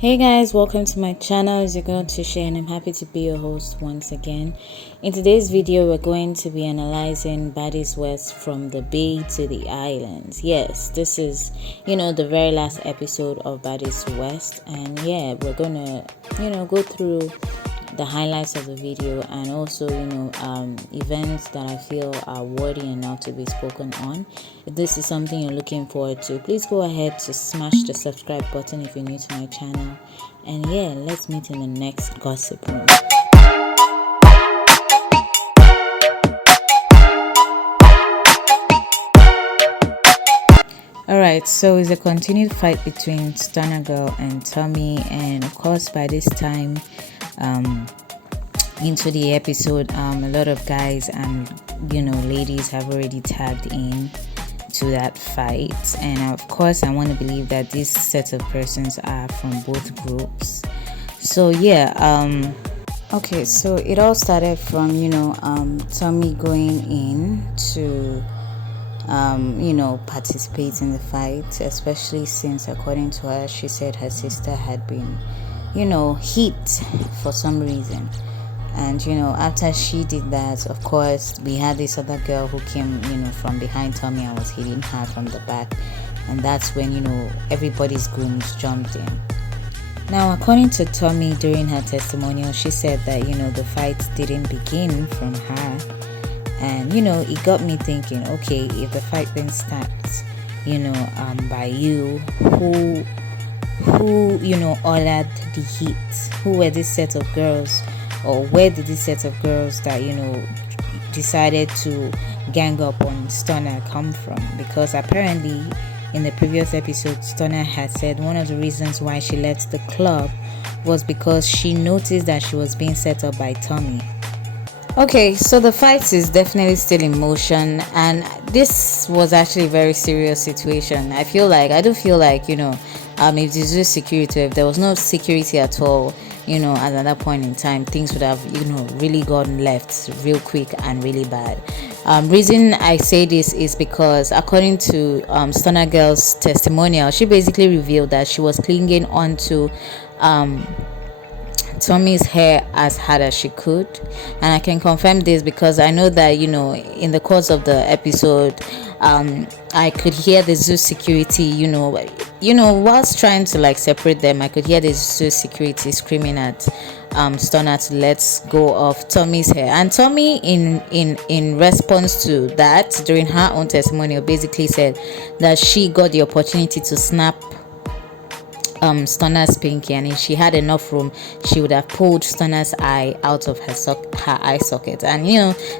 Hey guys, welcome to my channel. It's your girl Tisha and I'm happy to be your host once again. In today's video, we're going to be analyzing Baddies West from the Bay to the Islands. Yes, this is, the very last episode of Baddies West, and yeah, we're gonna, go through the highlights of the video and also events that I feel are worthy enough to be spoken on. If this is something you're looking forward to, please go ahead to smash the subscribe button if you're new to my channel, and yeah, let's meet in the next gossip room. Alright, so it's a continued fight between Stunner Girl and Tommy, and of course by this time into the episode, a lot of guys and ladies have already tagged in to that fight, and of course I want to believe that these sets of persons are from both groups. So yeah, okay, so it all started from Tommy going in to participate in the fight, especially since, according to her, she said her sister had been hit for some reason. And after she did that, of course, we had this other girl who came from behind Tommy and was hitting her from the back, and that's when everybody's goons jumped in. Now, according to Tommy, during her testimonial, she said that the fight didn't begin from her, and it got me thinking, okay, if the fight then starts by you, who ordered the hit? Who were this set of girls, or where did this set of girls that decided to gang up on Stunner come from? Because apparently in the previous episode, Stunner had said one of the reasons why she left the club was because she noticed that she was being set up by Tommy. Okay, so the fight is definitely still in motion, and this was actually a very serious situation. I do feel like if there's no security, if there was no security at all, at that point in time, things would have really gotten left real quick and really bad. Reason I say this is because, according to Stunner Girl's testimonial, she basically revealed that she was clinging onto Tommy's hair as hard as she could, and I can confirm this because I know that in the course of the episode, I could hear the zoo security whilst trying to separate them. I could hear the zoo security screaming at Stunner to let go of Tommy's hair, and Tommy in response to that, during her own testimonial, basically said that she got the opportunity to snap Stunner's pinky, and if she had enough room, she would have pulled Stunner's eye out of her eye socket. And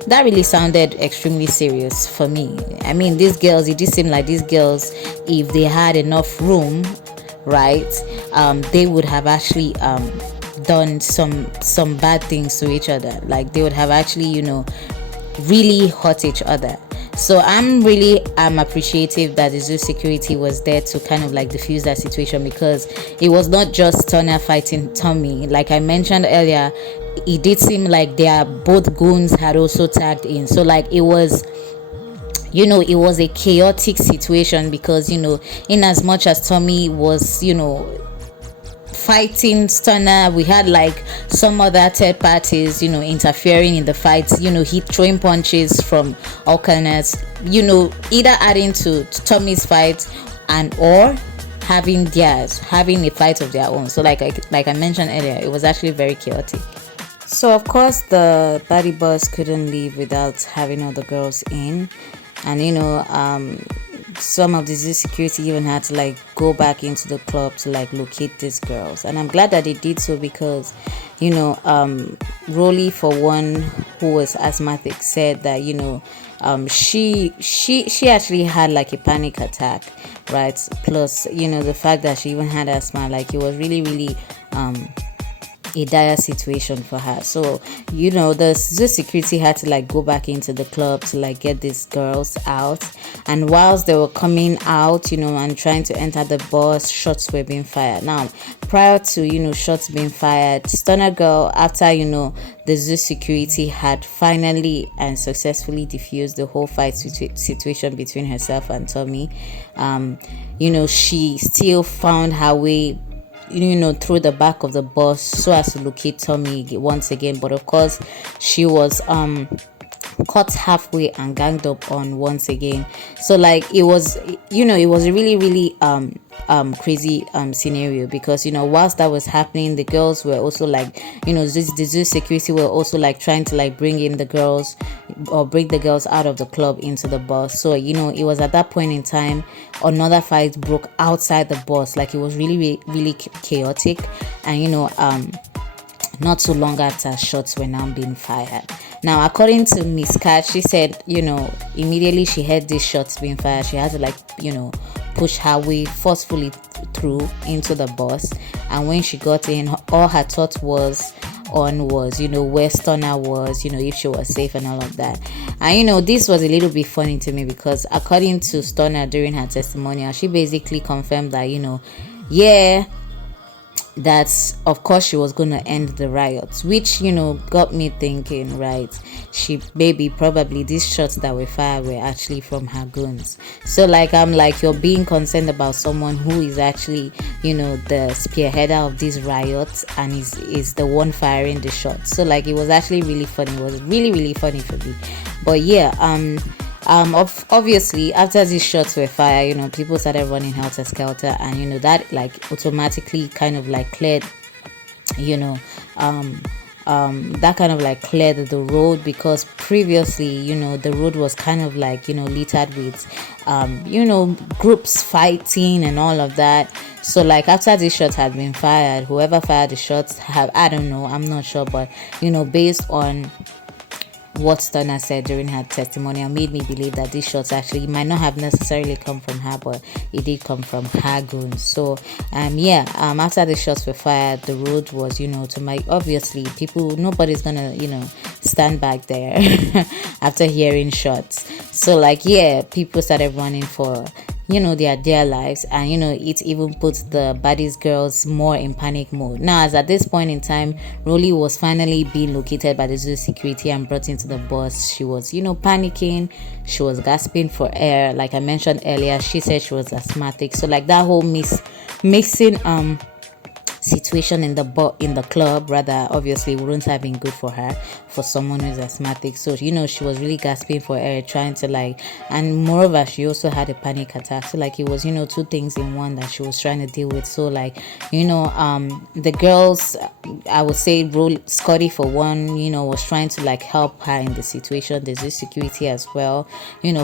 that really sounded extremely serious for me. I mean, these girls, it just seemed like these girls, if they had enough room, right, they would have actually done some bad things to each other. Like, they would have actually really hurt each other. So I'm appreciative that the zoo security was there to kind of diffuse that situation, because it was not just Stunner fighting Tommy. Like I mentioned earlier, it did seem like both goons had also tagged in. So it was it was a chaotic situation, because in as much as Tommy was fighting Stunner, we had some other third parties interfering in the fight, he throwing punches from all corners, either adding to Tommy's fight and or having a fight of their own. So like I mentioned earlier, it was actually very chaotic. So of course the Baddie boss couldn't leave without having all the girls in, and some of the zoo security even had to go back into the club to locate these girls, and I'm glad that they did so, because Rolly, for one, who was asthmatic, said that she actually had a panic attack, right? Plus the fact that she even had asthma, it was really a dire situation for her. So the zoo security had to go back into the club to get these girls out, and whilst they were coming out and trying to enter the bus, shots were being fired. Now, prior to shots being fired, Stunner Girl, after the zoo security had finally and successfully diffused the whole fight situation between herself and Tommy, she still found her way through the back of the bus so as to locate Tommy once again. But of course, she was caught halfway and ganged up on once again. So like it was it was a really really crazy scenario, because whilst that was happening, the girls were also like, the zoo security were also like trying to like bring in the girls, or bring the girls out of the club into the bus. So it was at that point in time another fight broke outside the bus. Like it was really really, really chaotic. And not too long after, shots were now being fired. Now, according to Miss Cat, she said, immediately she heard these shots being fired, she had to like, push her way forcefully through into the bus. And when she got in, all her thought was where Stunner was, if she was safe and all of that. And this was a little bit funny to me, because according to Stunner during her testimonial, she basically confirmed that, yeah, that of course she was going to end the riots, which got me thinking, right? Probably these shots that were fired were actually from her goons. So like, I'm like, you're being concerned about someone who is actually the spearheader of these riots, and is the one firing the shots. So like, it was actually really funny. It was really really funny for me. But yeah, obviously after these shots were fired, people started running helter skelter, and that like automatically kind of like cleared that kind of like cleared the road, because previously the road was kind of like littered with groups fighting and all of that. So like, after these shots had been fired, whoever fired the shots I don't know, I'm not sure, but based on what Stunner said during her testimonial, made me believe that these shots actually might not have necessarily come from her, but it did come from her goons. So after the shots were fired, the road was to my, obviously nobody's gonna stand back there after hearing shots. So like, people started running for their lives, and it even puts the Baddies girls more in panic mode. Now, as at this point in time, Rolly was finally being located by the zoo security and brought into the bus. She was panicking, she was gasping for air. Like I mentioned earlier, she said she was asthmatic. So like, that whole mixing situation in the club, rather, obviously wouldn't have been good for her, for someone who's asthmatic. So she was really gasping for air, trying to like, and moreover, she also had a panic attack. So like, it was two things in one that she was trying to deal with. So like, the girls, I would say Scotty for one, was trying to like help her in the situation. There's this security as well,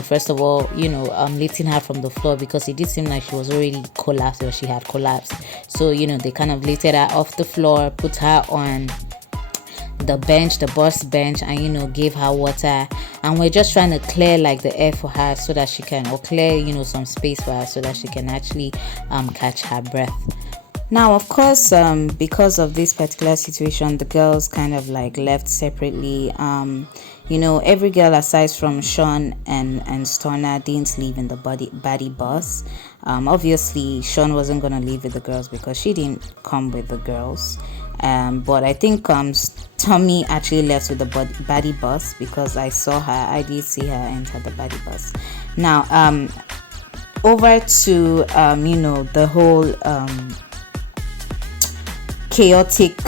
first of all, lifting her from the floor, because it did seem like she was already collapsed, or she had collapsed. So they kind of lifted her off the floor, put her on the bus bench, and gave her water, and we're just trying to clear like the air for her, so that she can, or clear some space for her, so that she can actually catch her breath. Now, of course, because of this particular situation, the girls kind of like left separately. Every girl aside from Sean and Stunner didn't leave in the baddie bus. Obviously, Sean wasn't gonna leave with the girls because she didn't come with the girls. But I think Tommy actually left with the baddie bus, because I saw her. I did see her enter the baddie bus. Now, over to the whole chaotic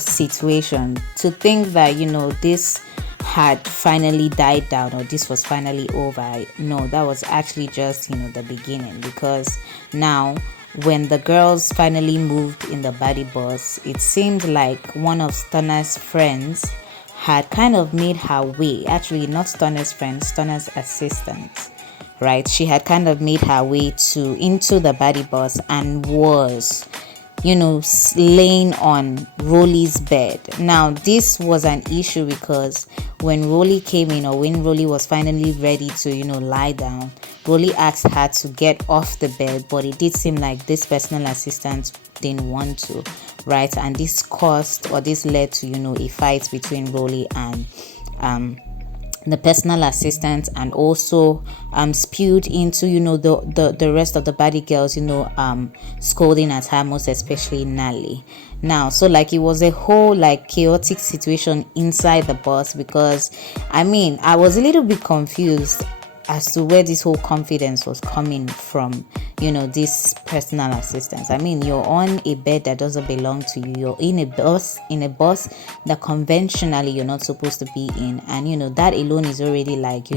situation. To think that this had finally died down, or this was finally over, no, that was actually just the beginning. Because now, when the girls finally moved in the baddie bus, it seemed like one of Stunner's friends had kind of made her way. Actually, not Stunner's friend, Stunner's assistant, right? She had kind of made her way into the baddie bus, and was laying on Rolly's bed. Now, this was an issue, because when Rolly came in, or when Rolly was finally ready to lie down, Rolly asked her to get off the bed, but it did seem like this personal assistant didn't want to, right? And this led to a fight between Rolly and the personal assistant, and also spewed into the rest of the baddie girls, scolding at her, most especially Nally. Now, so like, it was a whole like chaotic situation inside the bus, because I was a little bit confused as to where this whole confidence was coming from, this personal assistance. I mean, you're on a bed that doesn't belong to you. You're in a bus that conventionally you're not supposed to be in. And, that alone is already like,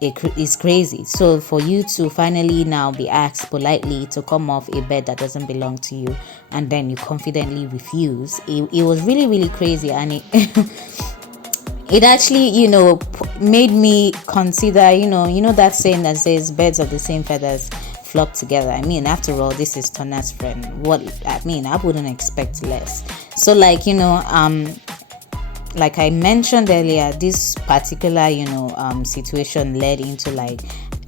it's crazy. So for you to finally now be asked politely to come off a bed that doesn't belong to you, and then you confidently refuse, it was really, really crazy. And it it actually, made me consider, that saying that says birds of the same feathers flock together. I mean, after all, this is Tona's friend. I wouldn't expect less. So like I mentioned earlier, this particular situation led into like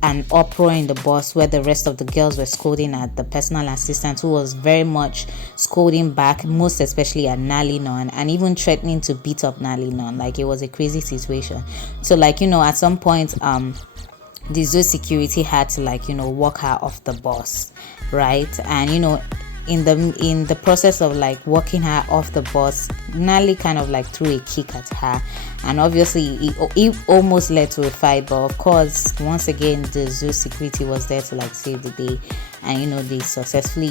an uproar in the bus, where the rest of the girls were scolding at the personal assistant, who was very much scolding back, most especially at Nalinon, and even threatening to beat up Nalinon. Like, it was a crazy situation. So like, at some point the zoo security had to walk her off the bus, right? And in the process of like walking her off the bus, Nali kind of like threw a kick at her, and obviously it almost led to a fight. But of course, once again, the zoo security was there to like save the day, and they successfully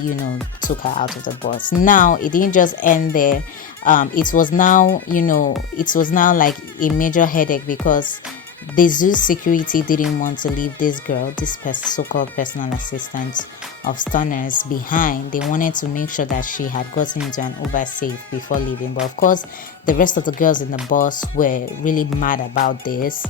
took her out of the bus. Now it didn't just end there. It was now like a major headache, because the zoo security didn't want to leave this girl, this so-called personal assistant of Stunner's, behind. They wanted to make sure that she had gotten into an Uber safe before leaving. But of course, the rest of the girls in the bus were really mad about this.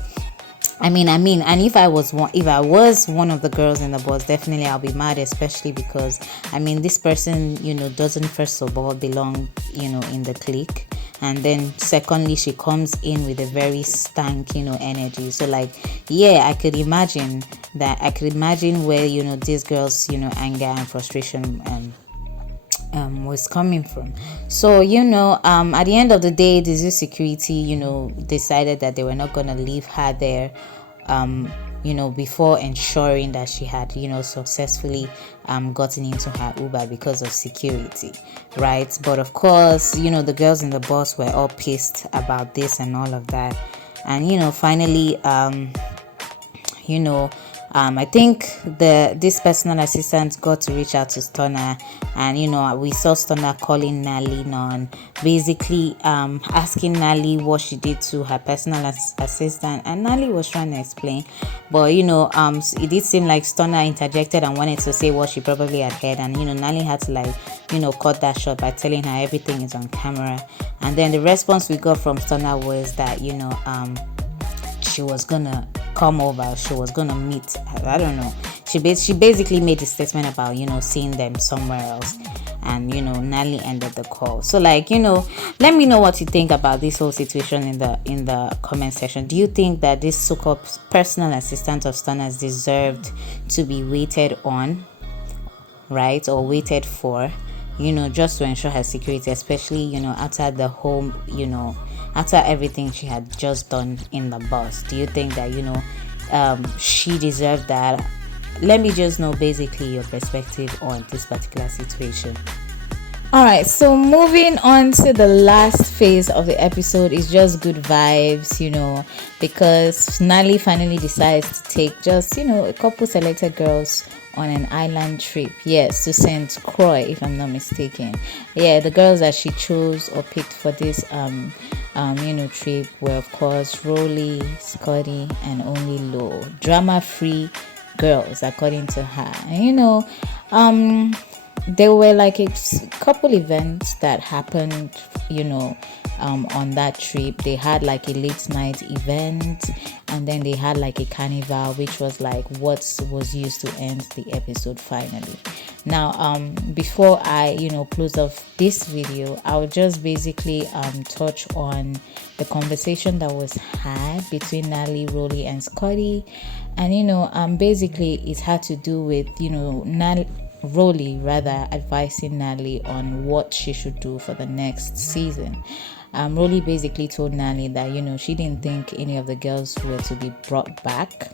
I mean, and if I was one of the girls in the bus, definitely I'll be mad, especially because this person, doesn't first of all belong, in the clique. And then secondly, she comes in with a very stank, energy. So like, yeah, I could imagine where, these girls, anger and frustration was coming from. So at the end of the day, the zoo security decided that they were not going to leave her there before ensuring that she had successfully gotten into her Uber because of security, right? But of course, the girls in the bus were all pissed about this and all of that. And finally, I think this personal assistant got to reach out to Stunner, and we saw Stunner calling Nali non, basically asking Nali what she did to her personal assistant, and Nali was trying to explain, but it did seem like Stunner interjected and wanted to say what she probably had heard, and Nali had to cut that short by telling her everything is on camera. And then the response we got from Stunner was that she was gonna come over, she was gonna meet, I don't know, she basically made a statement about seeing them somewhere else. And Nali ended the call. So like let me know what you think about this whole situation in the comment section. Do you think that this so-called personal assistant of Stunner's deserved to be waited on, right, or waited for, just to ensure her security, especially after the whole after everything she had just done in the bus? Do you think that she deserved that? Let me just know basically your perspective on this particular situation. Alright, so moving on to the last phase of the episode is just good vibes, because Nali finally decides to take just, a couple selected girls on an island trip. Yes, to St. Croix, if I'm not mistaken. Yeah, the girls that she chose or picked for this trip were, of course, Rolly, Scotty, and only Lo. Drama-free girls, according to her. And there were like a couple events that happened, on that trip. They had like a late night event, and then they had like a carnival, which was like what was used to end the episode finally. Now, before I, close off this video, I'll just basically touch on the conversation that was had between Nali, Rolly, and Scotty. And, basically it had to do with, Rolly rather advising Nali on what she should do for the next season. Rolly basically told Nali that, she didn't think any of the girls were to be brought back.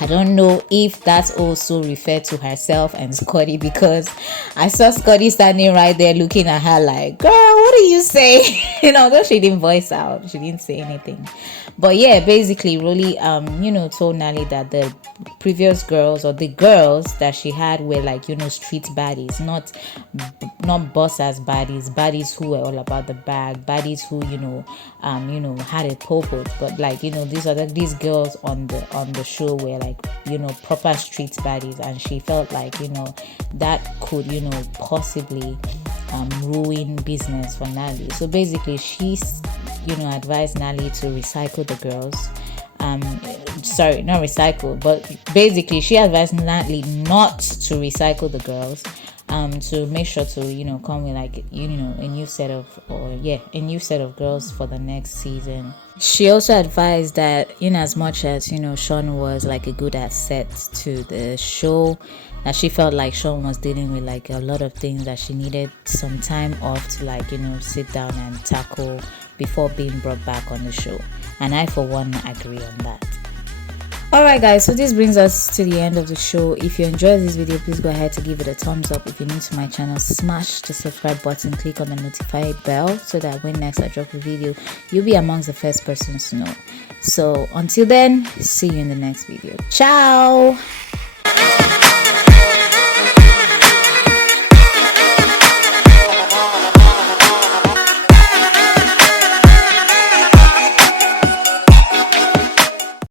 I don't know if that's also referred to herself and Scotty, because I saw Scotty standing right there looking at her like, girl, what do you say? Though she didn't voice out, she didn't say anything. But yeah, basically Rolly told Nally that the previous girls, or the girls that she had, were like, street baddies, not boss as baddies who were all about the bag, baddies who had a purpose. But like, these girls on the show were like, proper street baddies, and she felt like, that could possibly ruin business for Nally. So basically she's advised Nally to recycle the girls. Sorry, not recycle, but basically she advised Natalie not to recycle the girls, to make sure to come with like a new set of girls for the next season. She also advised that in as much as Sean was like a good asset to the show, that she felt like Sean was dealing with like a lot of things that she needed some time off to like sit down and tackle before being brought back on the show. And I for one agree on that. Alright guys, so this brings us to the end of the show. If you enjoyed this video, please go ahead to give it a thumbs up. If you're new to my channel, smash the subscribe button, click on the notify bell so that when next I drop a video, you'll be amongst the first persons to know. So until then, see you in the next video. Ciao.